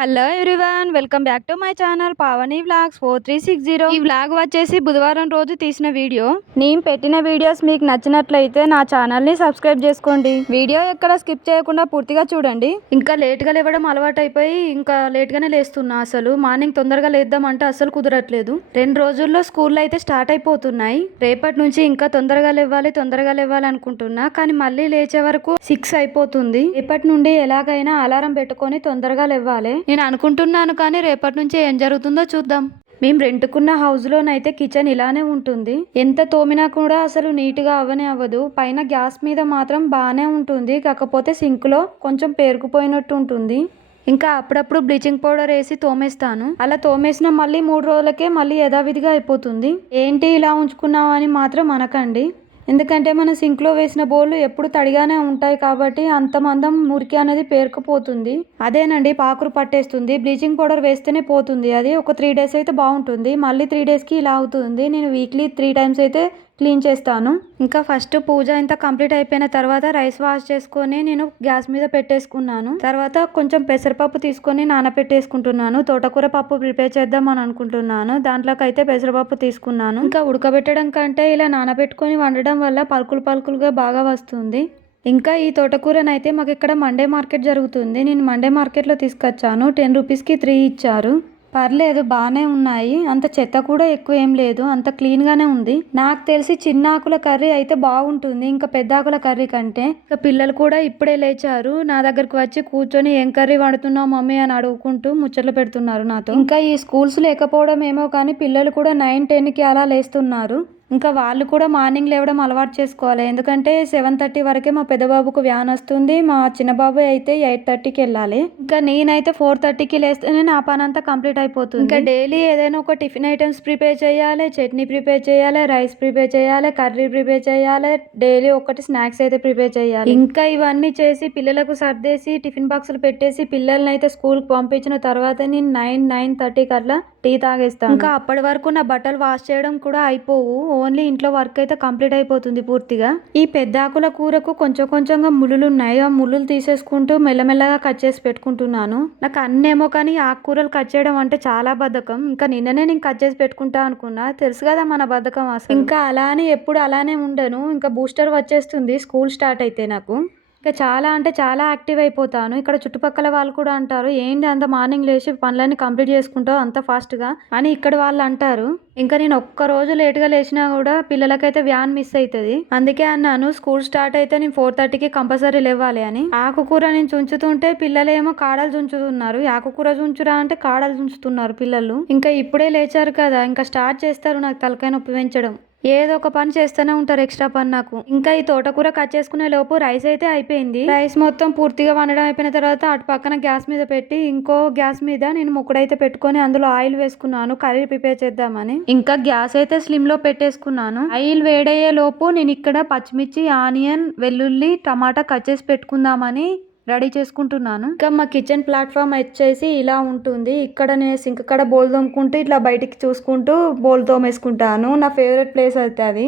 Hello everyone welcome back to my channel Pavani vlogs four three six zero ఈ vlog వచ్చేసి బుధవారం రోజు తీసిన వీడియో. నేను పెట్టిన వీడియోస్ మీకు నచ్చినట్లయితే నా ఛానల్ని సబ్స్క్రైబ్ చేసుకోండి. వీడియో ఎక్కడ స్కిప్ చేయకుండా పూర్తిగా చూడండి. ఇంకా లేట్గా లేవడం అలవాటు అయిపోయి ఇంకా లేట్గానే లేస్తున్నా అసలు. మార్నింగ్ తొందరగా లేద్దామంటే అసలు కుదరట్లేదు. రెండు రోజుల్లో స్కూల్లో అయితే స్టార్ట్ అయిపోతున్నాయి. రేపటి నుంచి ఇంకా తొందరగా లేవాలి తొందరగా లేవాలి అనుకుంటున్నా కానీ మళ్ళీ లేచే వరకు సిక్స్ అయిపోతుంది. రేపటి నుండి ఎలాగైనా అలారం పెట్టుకొని తొందరగా లేవాలి. నేను అనుకుంటున్నాను కానీ రేపటి నుంచి ఏం జరుగుతుందో చూద్దాం. మేము రెంట్కున్న హౌస్లోనైతే కిచెన్ ఇలానే ఉంటుంది. ఎంత తోమినా కూడా అసలు నీట్గా అవ్వనే అవ్వదు. పైన గ్యాస్ మీద మాత్రం బాగానే ఉంటుంది. కాకపోతే సింక్లో కొంచెం పేరుకుపోయినట్టు ఉంటుంది. ఇంకా అప్పుడప్పుడు బ్లీచింగ్ పౌడర్ వేసి తోమేస్తాను. అలా తోమేసిన మళ్ళీ మూడు రోజులకే మళ్ళీ యథావిధిగా అయిపోతుంది. ఏంటి ఇలా ఉంచుకున్నావు అని మాత్రం అనకండి. ఎందుకంటే మన సింక్లో వేసిన బోళ్ళు ఎప్పుడు తడిగానే ఉంటాయి కాబట్టి అంత మందం మురికి అనేది పేరుకుపోతుంది. అదేనండి పాకురు పట్టేస్తుంది. బ్లీచింగ్ పౌడర్ వేస్తేనే పోతుంది. అది ఒక త్రీ డేస్ అయితే బాగుంటుంది. మళ్ళీ త్రీ డేస్కి ఇలా అవుతుంది. నేను వీక్లీ త్రీ టైమ్స్ అయితే క్లీన్ చేస్తాను. ఇంకా ఫస్ట్ పూజ ఇంత కంప్లీట్ అయిపోయిన తర్వాత రైస్ వాష్ చేసుకొని నేను గ్యాస్ మీద పెట్టేసుకున్నాను. తర్వాత కొంచెం పెసరపప్పు తీసుకొని నానబెట్టేసుకుంటున్నాను తోటకూర పప్పు ప్రిపేర్ చేద్దాం అని అనుకుంటున్నాను. దాంట్లోకి అయితే పెసరపప్పు తీసుకున్నాను. ఇంకా ఉడకబెట్టడం కంటే ఇలా నానబెట్టుకొని వండడం వల్ల పలుకులు పలుకులుగా బాగా వస్తుంది. ఇంకా ఈ తోటకూరనైతే మాకు ఇక్కడ మండే మార్కెట్ జరుగుతుంది. నేను మండే మార్కెట్లో తీసుకొచ్చాను. టెన్ రూపీస్కి త్రీ ఇచ్చారు. పర్లేదు బాగానే ఉన్నాయి. అంత చెత్త కూడా ఎక్కువ ఏం లేదు. అంత క్లీన్గానే ఉంది. నాకు తెలిసి చిన్న ఆకుల కర్రీ అయితే బాగుంటుంది. ఇంకా పెద్ద ఆకుల కర్రీ కంటే ఇంకా పిల్లలు కూడా ఇప్పుడే లేచారు. నా దగ్గరకు వచ్చి కూర్చొని ఏం కర్రీ వండుతున్నావు మమ్మీ? అని అడుగుకుంటూ ముచ్చట్లు పెడుతున్నారు నాతో. ఇంకా ఈ స్కూల్స్ లేకపోవడం ఏమో కానీ పిల్లలు కూడా నైన్ టెన్కి అలా లేస్తున్నారు. ఇంకా వాళ్ళు కూడా మార్నింగ్ లేవడం అలవాటు చేసుకోవాలి. ఎందుకంటే సెవెన్ థర్టీ వరకే మా పెద్దబాబుకు వ్యాన్ వస్తుంది. మా చిన్న బాబు అయితే ఎయిట్ థర్టీకి వెళ్ళాలి. ఇంకా నేనైతే ఫోర్ థర్టీకి లేస్తేనే నా పని అంతా కంప్లీట్ అయిపోతుంది. ఇంకా డైలీ ఏదైనా ఒక టిఫిన్ ఐటమ్స్ ప్రిపేర్ చేయాలి. చట్నీ ప్రిపేర్ చేయాలి. రైస్ ప్రిపేర్ చేయాలి. కర్రీ ప్రిపేర్ చేయాలి. డైలీ ఒకటి స్నాక్స్ అయితే ప్రిపేర్ చేయాలి. ఇంకా ఇవన్నీ చేసి పిల్లలకు సర్దేసి టిఫిన్ బాక్సులు పెట్టేసి పిల్లల్ని అయితే స్కూల్కి పంపించిన తర్వాత నేను నైన్ నైన్ థర్టీకి అట్లా టీ తాగేస్తాను. ఇంకా అప్పటి వరకు నా బట్టలు వాష్ చేయడం కూడా అయిపోవు. ఓన్లీ ఇంట్లో వర్క్ అయితే కంప్లీట్ అయిపోతుంది పూర్తిగా. ఈ పెద్ద ఆకుల కూరకు కొంచెం కొంచెంగా ముళ్ళు ఉన్నాయి ఆ ముళ్ళు తీసేసుకుంటూ మెల్లమెల్లగా కట్ చేసి పెట్టుకుంటున్నాను. నాకు అన్నేమో కానీ ఆకుకూరలు కట్ చేయడం అంటే చాలా బద్ధకం. ఇంకా నిన్ననే నేను కట్ చేసి పెట్టుకుంటా అనుకున్నా. తెలుసు కదా మన బద్ధకం అసలు. ఇంకా అలానే ఎప్పుడు అలానే ఉండను. ఇంకా బూస్టర్ వచ్చేస్తుంది. స్కూల్ స్టార్ట్ అయితే నాకు. ఇంకా చాలా అంటే చాలా యాక్టివ్ అయిపోతాను. ఇక్కడ చుట్టుపక్కల వాళ్ళు కూడా అంటారు ఏంటి అంత మార్నింగ్ లేచి పనులన్నీ కంప్లీట్ చేసుకుంటావు అంత ఫాస్ట్గా? అని ఇక్కడ వాళ్ళు అంటారు. ఇంకా నేను ఒక్క రోజు లేట్గా లేచినా కూడా పిల్లలకైతే వ్యాన్ మిస్ అవుతుంది అందుకే అన్నాను స్కూల్ స్టార్ట్ అయితే నేను ఫోర్ థర్టీకి కంపల్సరీ లేవాలి అని. ఆకుకూర నేను చుంచుతుంటే పిల్లలేమో కాడలు చుంచుతున్నారు. ఆకుకూర చుంచురా అంటే కాడలు చుంచుతున్నారు పిల్లలు. ఇంకా ఇప్పుడే లేచారు కదా ఇంకా స్టార్ట్ చేస్తారు నాకు తలకాయ నొప్పి పెంచడం. ఏదో ఒక పని చేస్తూనే ఉంటారు ఎక్స్ట్రా పని నాకు. ఇంకా ఈ తోటకూర కట్ చేసుకునే లోపు రైస్ అయితే అయిపోయింది. రైస్ మొత్తం పూర్తిగా వండడం అయిపోయిన తర్వాత అటు పక్కన గ్యాస్ మీద పెట్టి ఇంకో గ్యాస్ మీద నేను ముక్కడైతే పెట్టుకొని అందులో ఆయిల్ వేసుకున్నాను. కర్రీ ప్రిపేర్ చేద్దామని. ఇంకా గ్యాస్ అయితే స్లిమ్లో పెట్టేసుకున్నాను. ఆయిల్ వేడయ్యే లోపు నేను ఇక్కడ పచ్చిమిర్చి ఆనియన్ వెల్లుల్లి టమాటా కట్ చేసి పెట్టుకుందామని రెడీ చేసుకుంటున్నాను. ఇంకా మా కిచెన్ ప్లాట్ఫామ్ వచ్చేసి ఇలా ఉంటుంది. ఇక్కడ నేను సింక్ కాడ బోల్ తోముకుంటూ ఇట్లా బయటికి చూసుకుంటూ బోల్ తోమేసుకుంటాను. నా ఫేవరెట్ ప్లేస్ అయితే అది.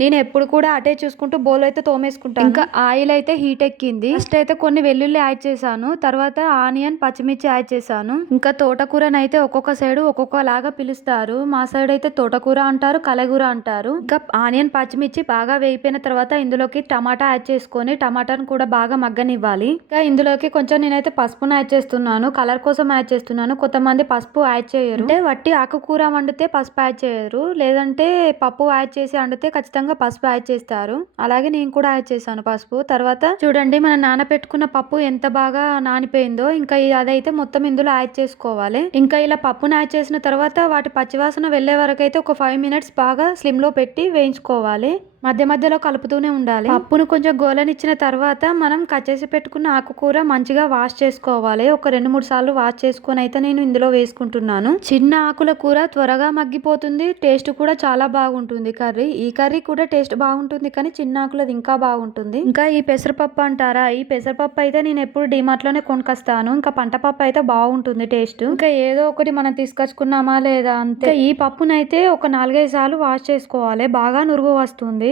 నేను ఎప్పుడు కూడా అటే చూసుకుంటూ బౌల్ అయితే తోమేసుకుంటాను. ఇంకా ఆయిల్ అయితే హీట్ ఎక్కింది. ఫస్ట్ అయితే కొన్ని వెల్లుల్లి యాడ్ చేశాను. తర్వాత ఆనియన్ పచ్చిమిర్చి యాడ్ చేశాను. ఇంకా తోటకూరనైతే ఒక్కొక్క సైడ్ ఒక్కొక్క లాగా పిలుస్తారు. మా సైడ్ అయితే తోటకూర అంటారు కలగూర అంటారు. ఇంకా ఆనియన్ పచ్చిమిర్చి బాగా వేయిపోయిన తర్వాత ఇందులోకి టమాటా యాడ్ చేసుకొని టమాటాను కూడా బాగా మగ్గనివ్వాలి. ఇంకా ఇందులోకి కొంచెం నేనైతే పసుపును యాడ్ చేస్తున్నాను. కలర్ కోసం యాడ్ చేస్తున్నాను. కొంతమంది పసుపు యాడ్ చేయరు. అంటే వట్టి ఆకుకూర వండితే పసుపు యాడ్ చేయరు. లేదంటే పప్పు యాడ్ చేసి వండితే ఖచ్చితంగా పసుపు యాడ్ చేస్తారు. అలాగే నేను కూడా యాడ్ చేశాను పసుపు. తర్వాత చూడండి మనం నానబెట్టుకున్న పప్పు ఎంత బాగా నానిపోయిందో ఇంకా అదైతే మొత్తం ఇందులో యాడ్ చేసుకోవాలి. ఇంకా ఇలా పప్పును యాడ్ చేసిన తర్వాత వాటి పచ్చివాసన వెళ్ళే వరకు అయితే ఒక ఫైవ్ మినిట్స్ బాగా స్లిమ్లో పెట్టి వేయించుకోవాలి. మధ్య మధ్యలో కలుపుతూనే ఉండాలి. పప్పును కొంచెం గోలనిచ్చిన తర్వాత మనం కట్ చేసి పెట్టుకున్న ఆకుకూర మంచిగా వాష్ చేసుకోవాలి. ఒక రెండు మూడు సార్లు వాష్ చేసుకొని అయితే నేను ఇందులో వేసుకుంటున్నాను. చిన్న ఆకుల కూర త్వరగా మగ్గిపోతుంది. టేస్ట్ కూడా చాలా బాగుంటుంది కర్రీ. ఈ కర్రీ కూడా టేస్ట్ బాగుంటుంది కానీ చిన్న ఆకులది ఇంకా బాగుంటుంది. ఇంకా ఈ పెసరపప్పు అంటారా? ఈ పెసరపప్పు అయితే నేను ఎప్పుడు డిమార్ట్లోనే కొనుకొస్తాను. ఇంకా పంట పప్పు అయితే బాగుంటుంది టేస్ట్. ఇంకా ఏదో ఒకటి మనం తీసుకొచ్చుకున్నామా లేదా అంతే. ఈ పప్పునైతే ఒక నాలుగైదు సార్లు వాష్ చేసుకోవాలి. బాగా నురుగు వస్తుంది.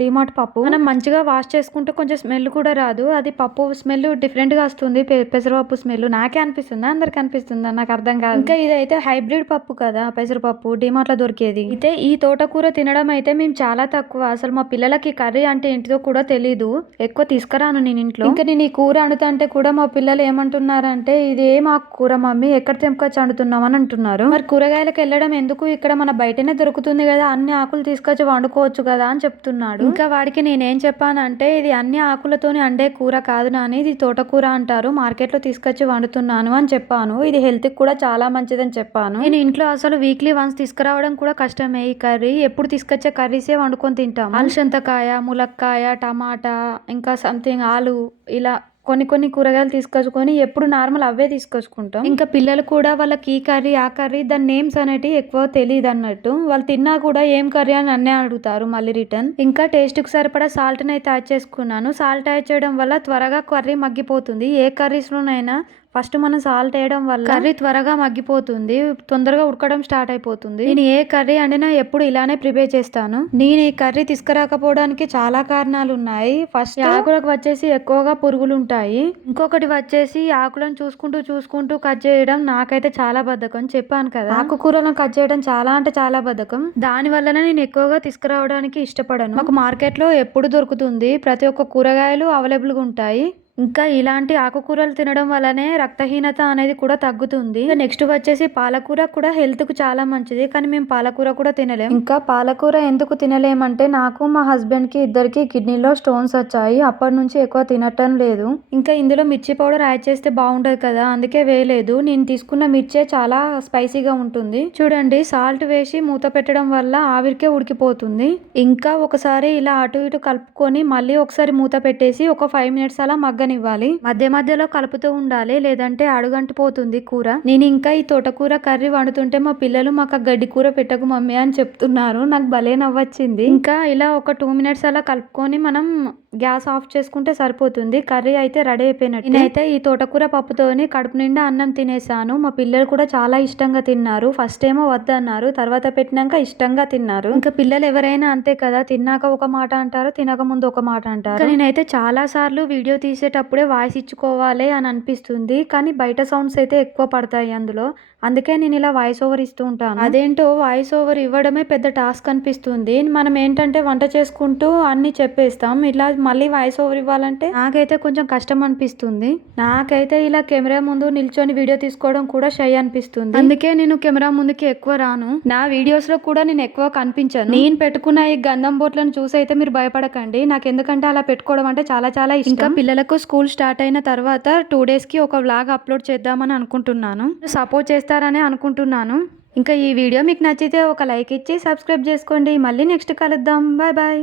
డిమార్ట్ పప్పు. మనం మంచిగా వాష్ చేసుకుంటే కొంచెం స్మెల్ కూడా రాదు. అది పప్పు స్మెల్ డిఫరెంట్గా వస్తుంది. పెసరపప్పు స్మెల్. నాకే అనిపిస్తుందా? అందరికి అనిపిస్తుందా? నాకు అర్థం కాదు. ఇంకా ఇదైతే హైబ్రిడ్ పప్పు కదా పెసరపప్పు డిమార్ట్లో దొరికేది. అయితే ఈ తోటకూర తినడం అయితే మేము చాలా తక్కువ. అసలు మా పిల్లలకి కర్రీ అంటే ఏంటిదో కూడా తెలీదు. ఎక్కువ తీసుకురాను నేను ఇంట్లో. ఇంకా నేను ఈ కూర వండుతుంటే కూడా మా పిల్లలు ఏమంటున్నారంటే ఇది ఏం ఆకు కూర మమ్మీ ఎక్కడ తెంపుకొచ్చి వండుతున్నాం అని అంటున్నారు. మరి కూరగాయలకు వెళ్ళడం ఎందుకు? ఇక్కడ మన బయటనే దొరుకుతుంది కదా. అన్ని ఆకులు తీసుకొచ్చి వండుకోవచ్చు కదా అని చెప్తున్నాడు. ఇంకా వాడికి నేనేం చెప్పానంటే ఇది అన్ని ఆకులతోని అండే కూర కాదు నాని ఇది తోటకూర అంటారు మార్కెట్లో తీసుకొచ్చి వండుతున్నాను అని చెప్పాను. ఇది హెల్త్కి కూడా చాలా మంచిదని చెప్పాను. నేను ఇంట్లో అసలు వీక్లీ వన్స్ తీసుకురావడం కూడా కష్టమే. ఈ కర్రీ ఎప్పుడు తీసుకొచ్చే కర్రీసే వండుకొని తింటాం. అలసంతకాయ ములక్కాయ టమాటా ఇంకా సంథింగ్ ఆలు ఇలా కొన్ని కొన్ని కూరగాయలు తీసుకొచ్చుకొని ఎప్పుడు నార్మల్ అవే తీసుకొచ్చుకుంటాం. ఇంకా పిల్లలు కూడా వాళ్ళకి ఈ కర్రీ ఆ కర్రీ దాని నేమ్స్ అనేటివి ఎక్కువ తెలియదు అన్నట్టు వాళ్ళు తిన్నా కూడా ఏం కర్రీ అని అన్నే అడుగుతారు మళ్ళీ రిటర్న్. ఇంకా టేస్ట్కి సరిపడా సాల్ట్ అయితే యాడ్ చేసుకున్నాను. సాల్ట్ యాడ్ చేయడం వల్ల త్వరగా కర్రీ మగ్గిపోతుంది. ఏ కర్రీస్ లోనైనా ఫస్ట్ మనం సాల్ట్ వేయడం వల్ల కర్రీ త్వరగా మగ్గిపోతుంది తొందరగా ఉడకడం స్టార్ట్ అయిపోతుంది. నేను ఏ కర్రీ వండినా ఎప్పుడు ఇలానే ప్రిపేర్ చేస్తాను. నేను ఈ కర్రీ తీసుకురాకపోవడానికి చాలా కారణాలు ఉన్నాయి. ఫస్ట్ ఆకులకు వచ్చేసి ఎక్కువగా పురుగులు ఉంటాయి ఇంకొకటి వచ్చేసి ఆకులను చూసుకుంటూ చూసుకుంటూ కట్ చేయడం నాకైతే చాలా బద్ధకం చెప్పాను కదా. ఆకుకూరలను కట్ చేయడం చాలా అంటే చాలా బద్ధకం. దాని వల్లనే నేను ఎక్కువగా తీసుకురావడానికి ఇష్టపడను. మాకు మార్కెట్లో ఎప్పుడు దొరుకుతుంది? ప్రతి ఒక్క కూరగాయలు అవైలబుల్గా ఉంటాయి. ఇంకా ఇలాంటి ఆకుకూరలు తినడం వల్లనే రక్తహీనత అనేది కూడా తగ్గుతుంది. నెక్స్ట్ వచ్చేసి పాలకూర కూడా హెల్త్కు చాలా మంచిది. కానీ మేము పాలకూర కూడా తినలేం. ఇంకా పాలకూర ఎందుకు తినలేమంటే నాకు మా హస్బెండ్కి ఇద్దరికి కిడ్నీలో స్టోన్స్ వచ్చాయి. అప్పటి నుంచి ఎక్కువ తినటం లేదు. ఇంకా ఇందులో మిర్చి పౌడర్ యాడ్ చేస్తే బాగుంటది కదా అందుకే వేయలేదు. నేను తీసుకున్న మిర్చే చాలా స్పైసీగా ఉంటుంది. చూడండి సాల్ట్ వేసి మూత పెట్టడం వల్ల ఆవిరికే ఉడికిపోతుంది. ఇంకా ఒకసారి ఇలా అటు ఇటు కలుపుకొని మళ్ళీ ఒకసారి మూత పెట్టేసి ఒక ఫైవ్ మినిట్స్ అలా మగ్గ మగ్గనివ్వాలి మధ్య మధ్యలో కలుపుతూ ఉండాలి లేదంటే అడుగంటిపోతుంది కూర. నేను ఇంకా ఈ తోటకూర కర్రీ వండుతుంటే మా పిల్లలు మాకు ఆ గడ్డి కూర పెట్టకు మమ్మీ అని చెప్తున్నారు. నాకు భలే నవ్వొచ్చింది. ఇంకా ఇలా ఒక టూ మినిట్స్ అలా కలుపుకొని మనం గ్యాస్ ఆఫ్ చేసుకుంటే సరిపోతుంది. కర్రీ అయితే రెడీ అయిపోయినట్టు. నేనైతే ఈ తోటకూర పప్పుతోని కడుపు నిండా అన్నం తినేసాను. మా పిల్లలు కూడా చాలా ఇష్టంగా తిన్నారు. ఫస్ట్ ఏమో వద్దన్నారు తర్వాత పెట్టినాక ఇష్టంగా తిన్నారు. ఇంకా పిల్లలు ఎవరైనా అంతే కదా తిన్నాక ఒక మాట అంటారు తినక ముందు ఒక మాట అంటారు. నేనైతే చాలా సార్లు వీడియో తీసేటప్పుడే వాయిస్ ఇచ్చుకోవాలి అని అనిపిస్తుంది. కానీ బయట సౌండ్స్ అయితే ఎక్కువ పడతాయి అందులో. అందుకే నేను ఇలా వాయిస్ ఓవర్ ఇస్తూ ఉంటాను. అదేంటో వాయిస్ ఓవర్ ఇవ్వడమే పెద్ద టాస్క్ అనిపిస్తుంది. మనం ఏంటంటే వంట చేసుకుంటూ అన్ని చెప్పేస్తాం. ఇలా మళ్ళీ వాయిస్ ఓవర్ ఇవ్వాలంటే? నాకైతే కొంచెం కష్టం అనిపిస్తుంది. నాకైతే ఇలా కెమెరా ముందు నిల్చొని వీడియో తీసుకోవడం కూడా షై అనిపిస్తుంది. అందుకే నేను కెమెరా ముందుకి ఎక్కువ రాను. నా వీడియోస్లో కూడా నేను ఎక్కువ కనిపించాను. నేను పెట్టుకున్న ఈ గంధం బోట్లను చూసి అయితే మీరు భయపడకండి. నాకు ఎందుకంటే అలా పెట్టుకోవడం అంటే చాలా చాలా ఇష్టం. ఇంకా పిల్లలకు స్కూల్ స్టార్ట్ అయిన తర్వాత టూ డేస్కి ఒక వ్లాగ్ అప్లోడ్ చేద్దామని అనుకుంటున్నాను. సపోర్ట్ చేస్తారని అనుకుంటున్నాను. ఇంకా ఈ వీడియో మీకు నచ్చితే ఒక లైక్ ఇచ్చి సబ్స్క్రైబ్ చేసుకోండి. మళ్ళీ నెక్స్ట్ కలుద్దాం. Bye bye